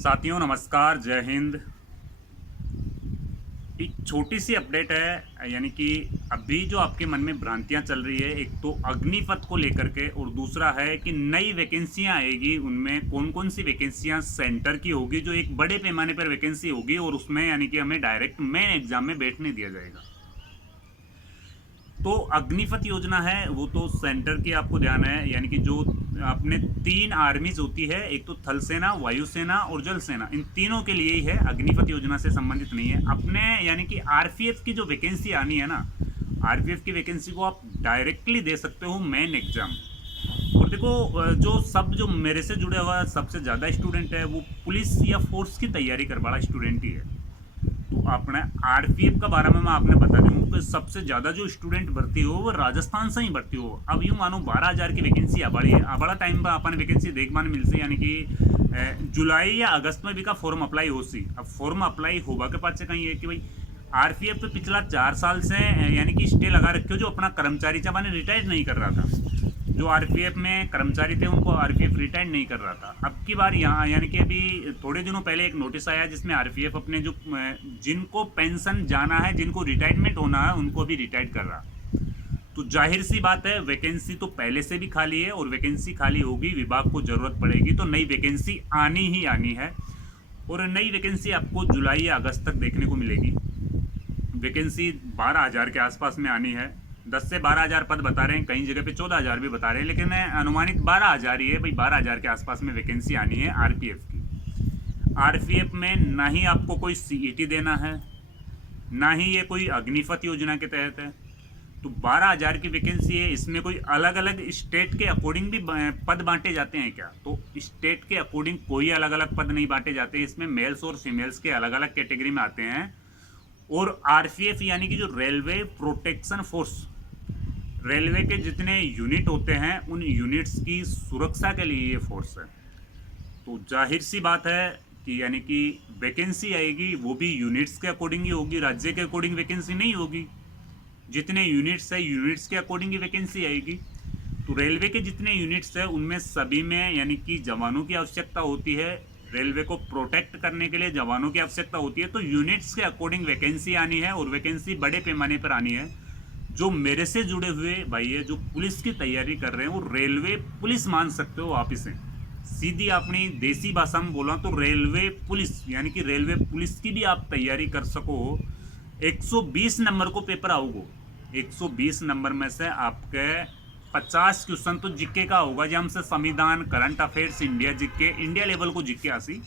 साथियों नमस्कार, जय हिंद। एक छोटी सी अपडेट है, यानी कि अभी जो आपके मन में भ्रांतियां चल रही है, एक तो अग्निपथ को लेकर के और दूसरा है कि नई वैकेंसियां आएगी, उनमें कौन कौन सी वैकेंसियां सेंटर की होगी, जो एक बड़े पैमाने पर वैकेंसी होगी और उसमें यानी कि हमें डायरेक्ट मेन एग्जाम में बैठने दिया जाएगा। तो अग्निपथ योजना है वो तो सेंटर की आपको ध्यान है, यानी कि जो अपने तीन आर्मीज होती है, एक तो थल सेना, वायुसेना और जल सेना, इन तीनों के लिए ही है। अग्निपथ योजना से संबंधित नहीं है। अपने यानी कि आरपीएफ की जो वैकेंसी आनी है ना, आरपीएफ की वैकेंसी को आप डायरेक्टली दे सकते हो मेन एग्जाम। और देखो, जो मेरे से जुड़े हुआ सबसे ज़्यादा स्टूडेंट है वो पुलिस या फोर्स की तैयारी कर वाला स्टूडेंट ही है। तो अपने आरपीएफ का बारे में मैं आपने बता दूं कि सबसे ज़्यादा जो स्टूडेंट भर्ती हो वो राजस्थान से ही भर्ती हो। अब यूँ मानो 12,000 की वैकेंसी आबाड़ी है, बड़ा टाइम पर अपन वैकेंसी देख मान मिल से, यानी कि जुलाई या अगस्त में भी का फॉर्म अप्लाई हो सी। अब फॉर्म अप्लाई होगा के पास से कहीं है कि भाई आरपीएफ पे पिछला 4 साल से यानी कि स्टे लगा रखे हो, जो अपना कर्मचारी चाहे मैंने रिटायर नहीं कर रहा था। जो आरपीएफ में कर्मचारी थे उनको आरपीएफ रिटायर नहीं कर रहा था। अब की बार यहाँ यानी कि अभी थोड़े दिनों पहले एक नोटिस आया जिसमें आरपीएफ अपने जो जिनको पेंशन जाना है, जिनको रिटायरमेंट होना है, उनको भी रिटायर कर रहा। तो जाहिर सी बात है, वैकेंसी तो पहले से भी खाली है और वैकेंसी खाली होगी, विभाग को जरूरत पड़ेगी तो नई वैकेंसी आनी ही आनी है। और नई वैकेंसी आपको जुलाई या अगस्त तक देखने को मिलेगी। वैकेंसी 12,000 के आसपास में आनी है। 10 से 12,000 पद बता रहे हैं, कई जगह पे 14,000 भी बता रहे हैं, लेकिन अनुमानित 12,000 ही है भाई। 12,000 के आसपास में वैकेंसी आनी है आरपीएफ की। आरपीएफ में ना ही आपको कोई सीईटी देना है, ना ही ये कोई अग्निपथ योजना के तहत है। तो 12,000 की वैकेंसी है, इसमें कोई अलग अलग स्टेट के अकॉर्डिंग भी पद बांटे जाते हैं क्या? तो स्टेट के अकॉर्डिंग कोई अलग अलग पद नहीं बांटे जाते। इसमें मेल्स और फीमेल्स के अलग अलग कैटेगरी में आते हैं। और आरपीएफ यानी कि जो रेलवे प्रोटेक्शन फोर्स, रेलवे के जितने यूनिट होते हैं उन यूनिट्स की सुरक्षा के लिए ये फोर्स है। तो जाहिर सी बात है कि यानी कि वैकेंसी आएगी वो भी यूनिट्स के अकॉर्डिंग ही होगी, राज्य के अकॉर्डिंग वैकेंसी नहीं होगी। जितने यूनिट्स है यूनिट्स के अकॉर्डिंग ही वैकेंसी आएगी। तो रेलवे के जितने यूनिट्स है उनमें सभी में यानी कि जवानों की आवश्यकता होती है। रेलवे को प्रोटेक्ट करने के लिए जवानों की आवश्यकता होती है। तो यूनिट्स के अकॉर्डिंग वैकेंसी आनी है और वैकेंसी बड़े पैमाने पर आनी है। जो मेरे से जुड़े हुए भाई है, जो पुलिस की तैयारी कर रहे हैं, वो रेलवे पुलिस मान सकते हो आप इसे। सीधी अपनी देसी भाषा में बोला तो रेलवे पुलिस, यानी कि रेलवे पुलिस की भी आप तैयारी कर सको। 120 नंबर को पेपर आओगे। 120 नंबर में से आपके 50 क्वेश्चन तो जीके का होगा, जो हमसे संविधान, current affairs, India GK, India level को जीके आसी।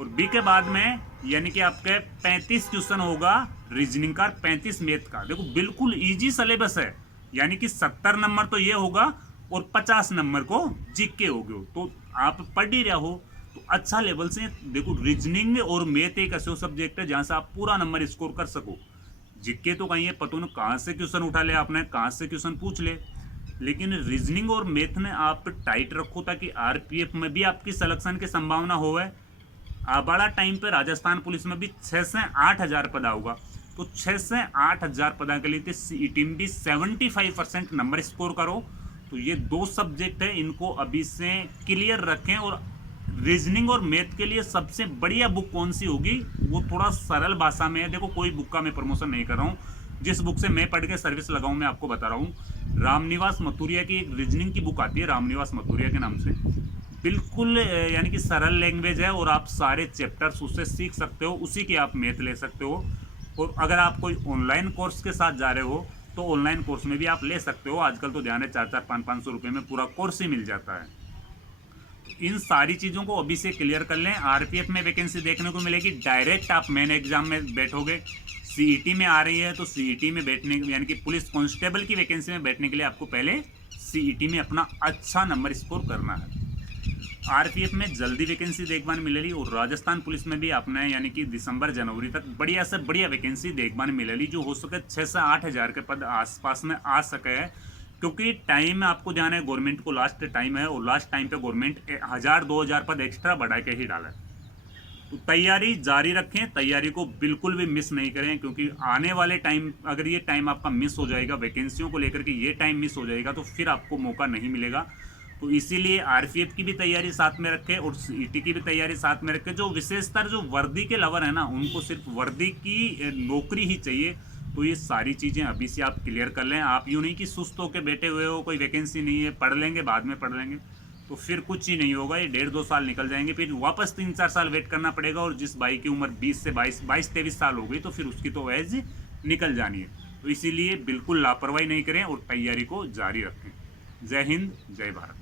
और बी के बाद में यानी कि आपके 35 क्वेश्चन होगा रीजनिंग का, 35 मैथ का। देखो बिल्कुल इजी सिलेबस है, यानी कि 70 नंबर तो ये होगा और 50 नंबर को जीके हो गए। तो आप पढ़ ही रहे हो तो अच्छा लेवल से देखो। रीजनिंग और मैथ एक ऐसे सब्जेक्ट है जहां से आप पूरा नंबर स्कोर कर सको। जीके तो कहीं है पता नहीं कहाँ से क्वेश्चन उठा ले आपने, कहाँ से क्वेश्चन पूछ ले, लेकिन रीजनिंग और मैथ में आप टाइट रखो ताकि आरपीएफ में भी आपकी सिलेक्शन की संभावना हो। बड़ा टाइम पे राजस्थान पुलिस में भी 6 से 8,000 पद होगा। तो 6 से 8,000 पदा के लिए सीईटी में भी 75% नंबर स्कोर करो। तो ये दो सब्जेक्ट है, इनको अभी से क्लियर रखें। और रीजनिंग और मैथ के लिए सबसे बढ़िया बुक कौन सी होगी, वो थोड़ा सरल भाषा में है। देखो कोई बुक का मैं प्रमोशन नहीं कर रहा हूँ, जिस बुक से मैं पढ़ के सर्विस लगाऊं मैं आपको बता रहा हूँ। रामनिवास मथुरिया की एक रीजनिंग की बुक आती है, रामनिवास मथुरिया के नाम से। बिल्कुल यानी कि सरल लैंग्वेज है और आप सारे चैप्टर्स उससे सीख सकते हो, उसी की आप मैथ ले सकते हो। और अगर आप कोई ऑनलाइन कोर्स के साथ जा रहे हो तो ऑनलाइन कोर्स में भी आप ले सकते हो। आजकल तो ध्यान है 4-4, 500 रुपये में पूरा कोर्स ही मिल जाता है। इन सारी चीज़ों को अभी से क्लियर कर लें। आरपीएफ में वैकेंसी देखने को मिलेगी, डायरेक्ट आप मेन एग्जाम में बैठोगे। सीईटी में आ रही है तो सीईटी में बैठने यानी कि पुलिस कांस्टेबल की वैकेंसी में बैठने के लिए आपको पहले सीईटी में अपना अच्छा नंबर स्कोर करना है। आरपीएफ में जल्दी वैकेंसी देखभाल मिलेगी और राजस्थान पुलिस में भी अपने यानी कि दिसंबर जनवरी तक बढ़िया से बढ़िया वैकेंसी देखभाल मिलेगी, जो हो सके 6 से 8,000 के पद आसपास में आ सके। क्योंकि टाइम आपको जाना है, गवर्नमेंट को लास्ट टाइम है और लास्ट टाइम पे गवर्नमेंट 1,000-2,000 पद एक्स्ट्रा बढ़ा के ही डाला। तो तैयारी जारी रखें, तैयारी को बिल्कुल भी मिस नहीं करें। क्योंकि आने वाले टाइम अगर ये टाइम आपका मिस हो जाएगा, वैकेंसियों को लेकर के ये टाइम मिस हो जाएगा, तो फिर आपको मौका नहीं मिलेगा। तो इसीलिए आरपीएफ की भी तैयारी साथ में रखें और सीईटी की भी तैयारी साथ में रखें। जो विशेषतर जो वर्दी के लवर है ना, उनको सिर्फ वर्दी की नौकरी ही चाहिए। तो ये सारी चीज़ें अभी से आप क्लियर कर लें। आप यूँ नहीं कि सुस्त होकर बैठे हुए हो, कोई वैकेंसी नहीं है, पढ़ लेंगे बाद में पढ़ लेंगे, तो फिर कुछ ही नहीं होगा। ये 1.5-2 साल निकल जाएंगे, फिर वापस 3-4 साल वेट करना पड़ेगा। और जिस भाई की उम्र 20 से 22-23 साल हो गई, तो फिर उसकी तो एज निकल जानी है। तो इसीलिए बिल्कुल लापरवाही नहीं करें और तैयारी को जारी रखें। जय हिंद, जय भारत।